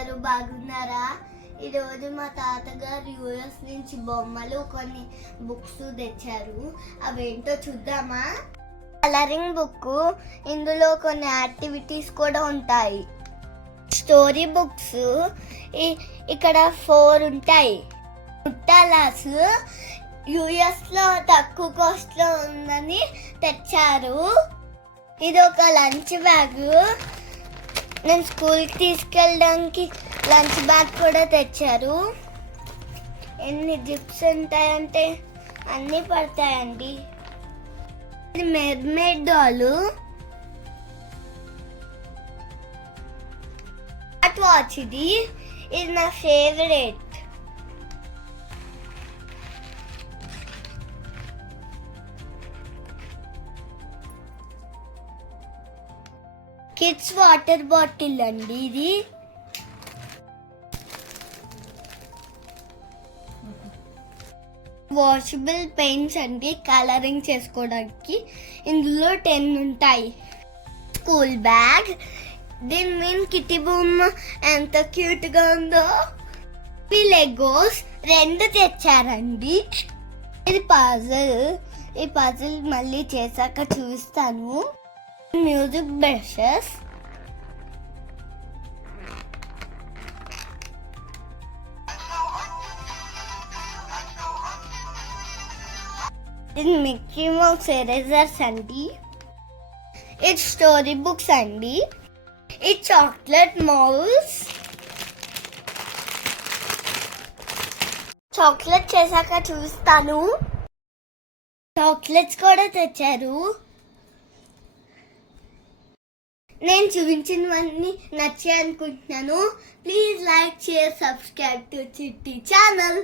అందరూ బాగున్నారా? ఈరోజు మా తాతగారు యూఎస్ నుంచి బొమ్మలు కొన్ని బుక్స్ తెచ్చారు. అవేంటో చూద్దామా? కలరింగ్ బుక్, ఇందులో కొన్ని యాక్టివిటీస్ కూడా ఉంటాయి. స్టోరీ బుక్స్ ఇక్కడ 4 ఉంటాయి. ముట్టాలాస్ యుఎస్ లో తక్కువ కాస్ట్ లో ఉందని తెచ్చారు. ఇది ఒక లంచ్ బ్యాగ్, నేను స్కూల్కి తీసుకెళ్ళడానికి లంచ్ బ్యాగ్ కూడా తెచ్చారు. ఎన్ని జిప్స్ ఉంటాయంటే అన్నీ పడతాయండి. ఇది మెర్మేడ్ డాల్, స్మార్ట్ వాచ్, ఇది నా ఫేవరెట్. కిడ్స్ వాటర్ బాటిల్ అండి ఇది. వాషబుల్ పెయింట్స్ అండి, కలరింగ్ చేసుకోవడానికి. ఇందులో 10 ఉంటాయి. స్కూల్ బ్యాగ్, దీని మీద కిట్టి బొమ్మ ఎంత క్యూట్ గా ఉందో. లెగోస్ 2 తెచ్చారండి. ఇది పజిల్, ఈ పజిల్ మళ్ళీ చేశాక చూస్తాను. మ్యూజిక్ బ్రషెస్, ఇది మిక్కీ మౌస్ ఎరేజర్స్ అండి. ఇది స్టోరీ బుక్స్ అండి. ఇది చాక్లెట్ మౌస్, చాక్లెట్ చేశాక చూస్తాను. చాక్లెట్స్ కూడా తెచ్చారు. నేను చూపించినవన్నీ నచ్చాయి అనుకుంటున్నాను. Please like, share, subscribe to చిట్టి ఛానల్.